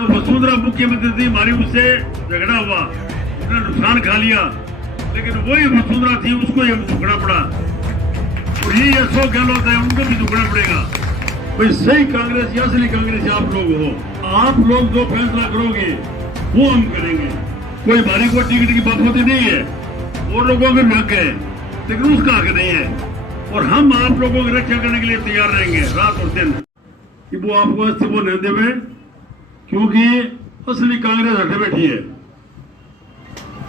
वसुंधरा मुख्यमंत्री थी, हमारी उससे झगड़ा हुआ, उसने नुकसान खा लिया, लेकिन वही वसुंधरा थी, उसको ही झुकना पड़ा। और ये अशोक गहलोत है, उनको भी झुकना पड़ेगा। भाई सही कांग्रेस या असली कांग्रेस आप लोग हो। आप लोग जो फैसला करोगे वो हम करेंगे। कोई भारी को टिकट की बात होती नहीं है, और लोगों के हक है, लेकिन उसका हक नहीं है। और हम आप लोगों की रक्षा करने के लिए तैयार रहेंगे रात और दिन, कि वो आपको इस्तीफा नहीं देवे, क्योंकि असली कांग्रेस हटे बैठी है।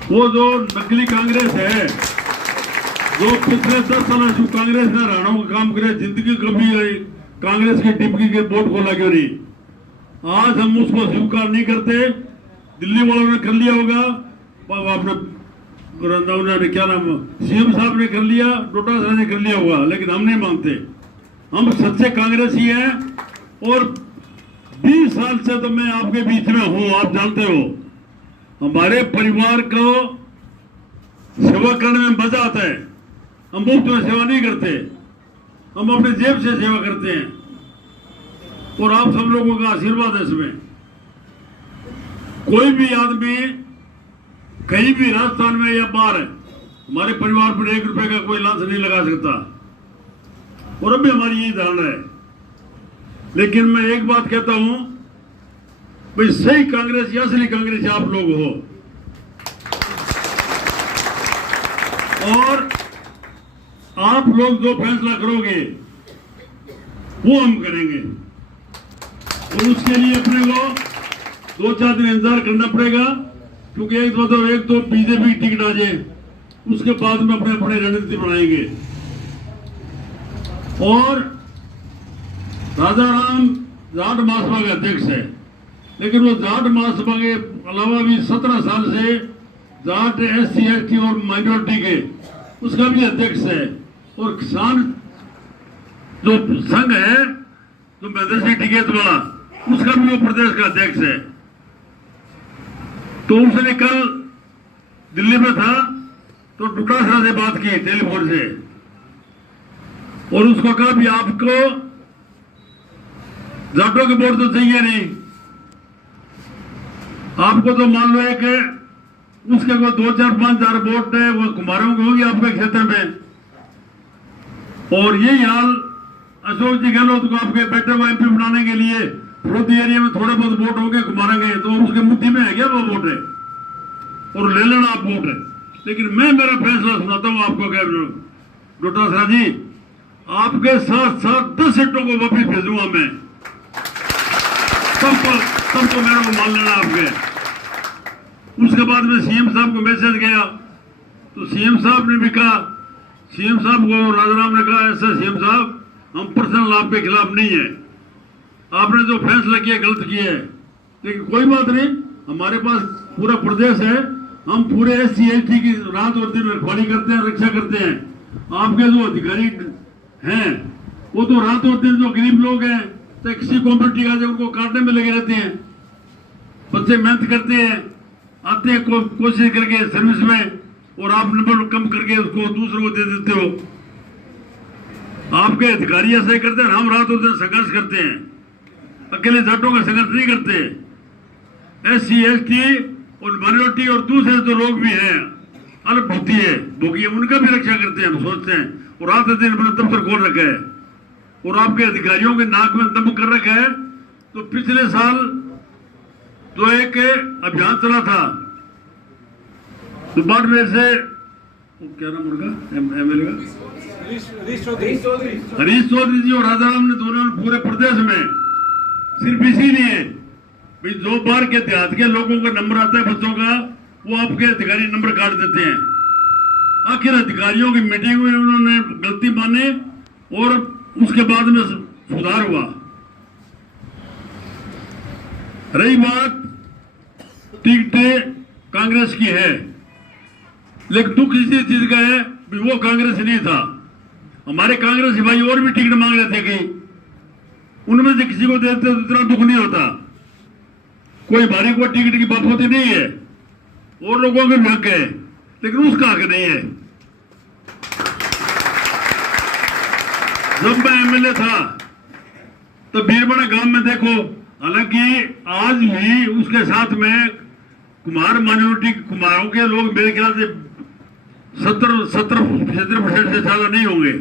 वो जो नकली कांग्रेस है, जो पिछले 10 साल से कांग्रेस ने राणा का काम करे, जिंदगी कभी कांग्रेस की टिपकी के वोट खोला क्यों नहीं। आज हम उसको स्वीकार नहीं करते। दिल्ली वालों ने कर लिया होगा, आपने क्या नाम, सीएम साहब ने कर लिया, डोटासरा ने कर लिया होगा, लेकिन हम नहीं मानते। हम सच्चे कांग्रेसी हैं, और 20 साल से तो मैं आपके बीच में हूं, आप जानते हो। हमारे परिवार को सेवा करने में मजा आता है। हम मुफ्त में सेवा नहीं करते, हम अपने जेब से सेवा करते हैं, और आप सब लोगों का आशीर्वाद है इसमें। कोई भी आदमी कहीं भी राजस्थान में या बाहर है, हमारे परिवार पर 1 रुपए का कोई लांछ नहीं लगा सकता, और अभी हमारी यही धारणा है। लेकिन मैं एक बात कहता हूं, भाई सही कांग्रेस या असली कांग्रेस आप लोग हो। और आप लोग जो फैसला करोगे वो हम करेंगे, और उसके लिए अपने को 2-4 दिन इंतजार करना पड़ेगा, क्योंकि एक तो बीजेपी टिकट आ जाए, उसके बाद में अपने अपने रणनीति बनाएंगे। और राजाराम जाट महासभा के अध्यक्ष है, लेकिन वो जाट महासभा के अलावा भी 17 साल से जाट SC ST और माइनॉरिटी के उसका भी अध्यक्ष है, और किसान जो संघ है, जो महेंद्र सिंह टिकैत वाला, उसका भी वो प्रदेश का अध्यक्ष है। तो उसने कल दिल्ली में था, तो डोटासरा से बात की टेलीफोन से, और उसको कहा भी आपको जाटों के वोट तो चाहिए नहीं, आपको तो मान लो कि उसके को 2-4-5 हजार वोट है, वो कुमारों को होगी आपके क्षेत्र में। और यही हाल अशोक जी गहलोत को आपके बेटे को MP बनाने के लिए फरोती एरिया में थोड़े बहुत वोट होंगे कुमारेंगे, तो उसके मुट्ठी में है क्या वो वोट है, और ले लेना आप वोट है। लेकिन मैं मेरा फैसला सुनाता हूं आपको, क्या डोटासरा जी, आपके साथ साथ 10 सीटों को वापिस भेजूंगा मैं, सबको मेरे को मान लेना आपके। उसके बाद में CM साहब को मैसेज गया, तो CM साहब ने भी कहा, CM साहब को राजाराम ने कहा, ऐसा CM साहब हम पर्सनल आपके खिलाफ नहीं है, आपने जो फैसला किया गलत किया है, लेकिन कोई बात नहीं, हमारे पास पूरा प्रदेश है, हम पूरे SC ST की रात और दिन रखवाली करते हैं, रक्षा करते हैं। आपके जो अधिकारी हैं वो तो रात और दिन, जो गरीब लोग हैं, तो किसी कॉम्पिटिटी आ जाए उनको काटने में लगे रहते हैं। बच्चे मेहनत करते हैं, आते हैं कोशिश करके सर्विस में, और आप नंबर कम करके उसको दूसरों को दे देते हो। आपके अधिकारी ऐसा ही करते हैं, हम रात और दिन संघर्ष करते हैं, अकेले जाटों का संघर्ष नहीं करते। SC ST और माइनॉरिटी और दूसरे जो लोग भी हैं, अल्पभूति है, भोगी, उनका भी रक्षा करते हैं, हम सोचते हैं। और रात दिन अपना दफ्तर खोल रखा है, और आपके अधिकारियों के नाक में दम कर रखा है। तो पिछले साल जो एक अभियान चला था, तो बाद में से क्या नाम उनका MLA का हरीश चौधरी जी और राजाराम ने दोनों पूरे प्रदेश में, सिर्फ इसीलिए भाई जो बार के देहात के लोगों का नंबर आता है बच्चों का, वो आपके अधिकारी नंबर काट देते हैं। आखिर अधिकारियों की मीटिंग में उन्होंने गलती माने, और उसके बाद में सुधार हुआ। रही बात टिकटें कांग्रेस की है, लेकिन दुख इसी चीज का है वो कांग्रेस नहीं था। हमारे कांग्रेसी भाई और भी टिकट मांग रहे थे, कि उनमें से किसी को देते तो इतना दुख नहीं होता। कोई भारी को टिकट की बात होती नहीं है, और लोगों के हक है, लेकिन उसका हक नहीं है। जब मैं MLA था, तो भीरबड़ा गांव में देखो हालांकि आज भी उसके साथ में कुमार माइनॉरिटी कुमारों के लोग मेरे ख्याल से 70% से ज्यादा नहीं होंगे।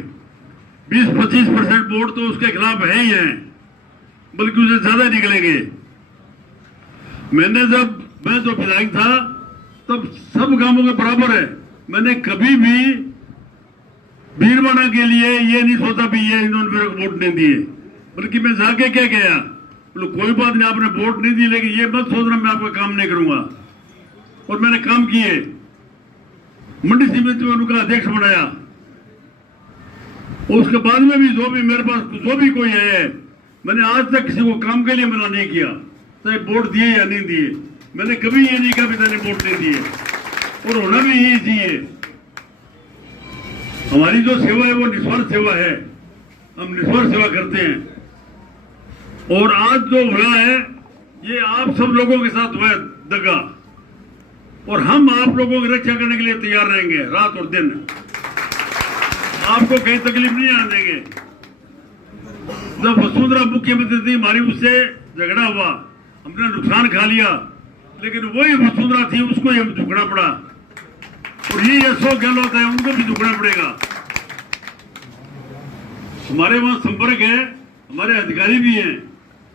20-25% वोट तो उसके खिलाफ है ही हैं, बल्कि उससे ज्यादा निकलेंगे। मैं जो विधायक था तब सब गांवों के बराबर है। मैंने कभी भी भीड़वाड़ा के लिए ये नहीं सोचा भी ये इन्होंने मेरे को वोट नहीं दिए, बल्कि मैं जाके क्या गया, बोलो कोई बात नहीं आपने वोट नहीं दी, लेकिन ये मत सोचना मैं आपका काम नहीं करूंगा। और मैंने काम किए, मंडी समिति में उनका अध्यक्ष बनाया। उसके बाद में भी जो भी मेरे पास जो भी कोई है, मैंने आज तक किसी को काम के लिए मना नहीं किया, चाहे वोट दिए या नहीं दिए। मैंने कभी ये नहीं कहा भी मैंने वोट नहीं दिए, और होना भी यही चाहिए। हमारी जो सेवा है वो निस्वार्थ सेवा है, हम निस्वार्थ सेवा करते हैं। और आज जो हुआ है ये आप सब लोगों के साथ हुआ है दगा, और हम आप लोगों की रक्षा करने के लिए तैयार रहेंगे रात और दिन। आपको कहीं तकलीफ नहीं आने देंगे। जब वसुंधरा मुख्यमंत्री थी, हमारी उससे झगड़ा हुआ, हमने नुकसान खा लिया, लेकिन वही वसुंधरा थी, उसको ही झुकना पड़ा। और ये अशोक गहलोत है, उनको भी झुकना पड़ेगा। हमारे वहां संपर्क है, हमारे अधिकारी भी हैं,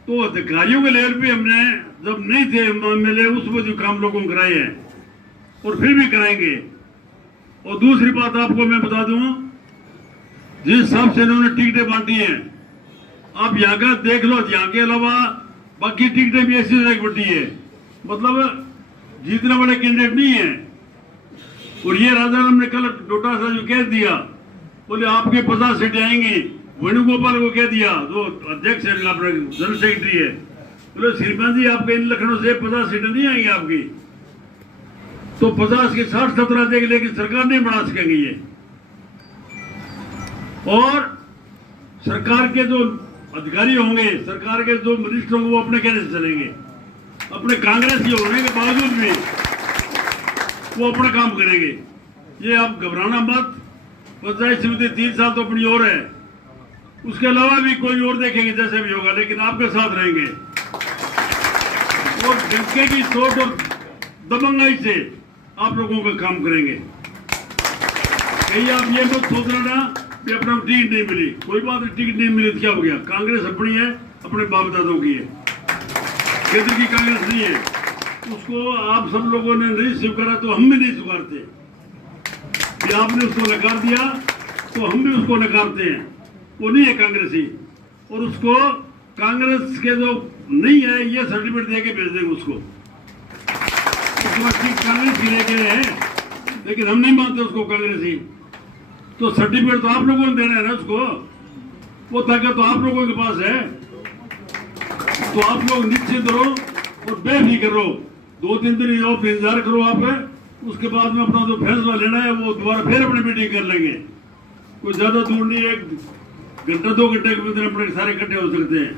तो अधिकारियों के लेवल पे हमने जब नहीं थे एमएलए, उस वक्त जो काम लोगों को कराए हैं और फिर भी कराएंगे। और दूसरी बात आपको मैं बता दूं, जिस हिसाब से इन्होंने टिकटें बांटी हैं, आप यहाँ का देख लो, यहाँ के अलावा बाकी टिकटें भी ऐसी जगह बटी है, मतलब जीतने वाले कैंडिडेट नहीं है। और ये राजाराम ने कल डोटा सा जो कह दिया, बोले आपके 50 सीटें आएंगी। वेणुगोपाल को कह दिया, जो अध्यक्ष है, जनरल सेक्रेटरी है, बोले श्रीमान जी आपके इन लखनऊ से 50 सीटें नहीं आएंगी आपकी, तो 50 की 60-70 आ जाएगी, लेकिन सरकार नहीं बढ़ा सकेंगे ये। और सरकार के जो अधिकारी होंगे, सरकार के जो मिनिस्टर होंगे, वो अपने कहने से चलेंगे। अपने कांग्रेस के होने के बावजूद भी वो अपना काम करेंगे। ये आप घबराना मत। पंचायत समिति 3 साल तो अपनी ओर है, उसके अलावा भी कोई और देखेंगे जैसे भी होगा, लेकिन आपके साथ रहेंगे। और डंके की सोच और दबंगाई से आप लोगों का काम करेंगे। कहीं आप ये मत सोच रहे ना कि अपना टिकट नहीं मिली, कोई बात नहीं, टिकट नहीं मिली तो क्या हो गया। कांग्रेस अपनी है, अपने बाप दादों की है, केंद्र की कांग्रेस नहीं है। उसको आप सब लोगों ने नहीं स्वीकारा तो हम भी नहीं स्वीकारते। कि आपने उसको नकार दिया तो हम भी उसको नकारते हैं। वो नहीं है कांग्रेसी, और उसको कांग्रेस के जो नहीं है ये सर्टिफिकेट दे के भेज देंगे उसको। कांग्रेस ही लेके है, लेकिन हम नहीं मानते उसको कांग्रेसी। तो सर्टिफिकेट तो आप लोगों ने देना है ना उसको, वो ताकत तो आप लोगों के पास है। तो आप लोग निश्चित रहो और बेफिक्र रहो। 2-3 दिन और इंतजार करो आप, उसके बाद में अपना जो फैसला लेना है वो दोबारा फिर अपनी मीटिंग कर लेंगे। कोई ज्यादा दूर नहीं, 1 घंटा 2 घंटे के भीतर अपने सारे इकट्ठे हो सकते हैं।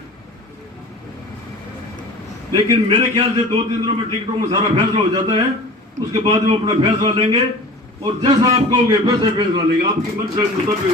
लेकिन मेरे ख्याल से 2-3 दिनों में टिकटों में सारा फैसला हो जाता है। उसके बाद में अपना फैसला लेंगे, और जैसा आप कहोगे वैसे फैसला लेंगे, आपकी मन से मुताबिक।